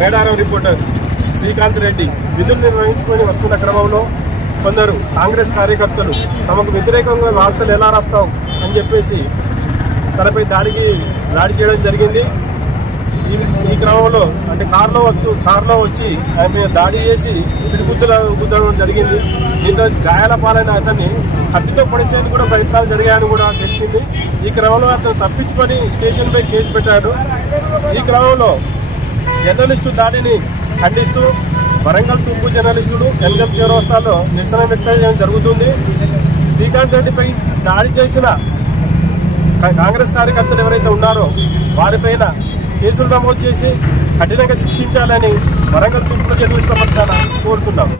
Medaram reporter Srikanth Reddy విధులు నిర్వహించుకొని వస్తున్న క్రమంలో కొందరు కాంగ్రెస్ కార్యకర్తలు తమకు వ్యతిరేకంగా వార్తలు ఎలా రాస్తావు అని చెప్పేసి తనపై దాడి చేయడం జరిగింది. ఈ క్రమంలో అంటే కారులో వచ్చి ఆయన దాడి చేసి గుద్దడం జరిగింది. దీంతో గాయాల పాలైన అతన్ని కత్తితో పొడిచేందుకు కూడా ప్రయత్నాలు జరిగాయని కూడా తెలిసింది. ఈ క్రమంలో అతను తప్పించుకొని స్టేషన్పై కేసు పెట్టాడు. ఈ క్రమంలో జర్నలిస్టు దాడిని ఖండిస్తూ వరంగల్ తూర్పు జర్నలిస్టులు ఎన్గం చౌరస్తాలో నిరసన వ్యక్తం చేయడం జరుగుతుంది. శ్రీకాంత్ రెడ్డిపై దాడి చేసిన కాంగ్రెస్ కార్యకర్తలు ఎవరైతే ఉన్నారో వారిపైన కేసులు నమోదు చేసి కఠినంగా శిక్షించాలని వరంగల్ తూర్పు జర్నలిస్టుల పక్షాన కోరుతున్నాం.